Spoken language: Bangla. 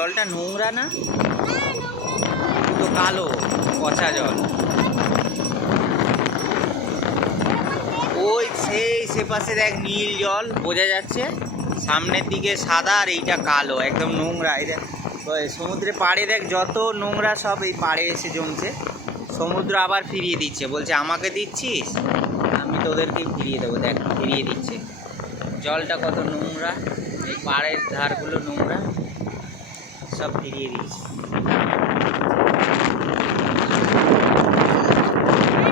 জলটা নোংরা না? তো কালো পচা জল। ওই সে পাশে দেখ নীল জল বোঝা যাচ্ছে, সামনের দিকে সাদা আর এইটা কালো, একদম নোংরা। এই দেখ সমুদ্রে পাড়ে দেখ যত নোংরা সব এই পাড়ে এসে জমছে। সমুদ্র আবার ফিরিয়ে দিচ্ছে, বলছে আমাকে দিচ্ছিস, আমি তোদেরকেই ফিরিয়ে দেবো। দেখ ফিরিয়ে দিচ্ছে। জলটা কত নোংরা, এই পাড়ের ধারগুলো নোংরা, সব ফিরিয়ে দিচ্ছে।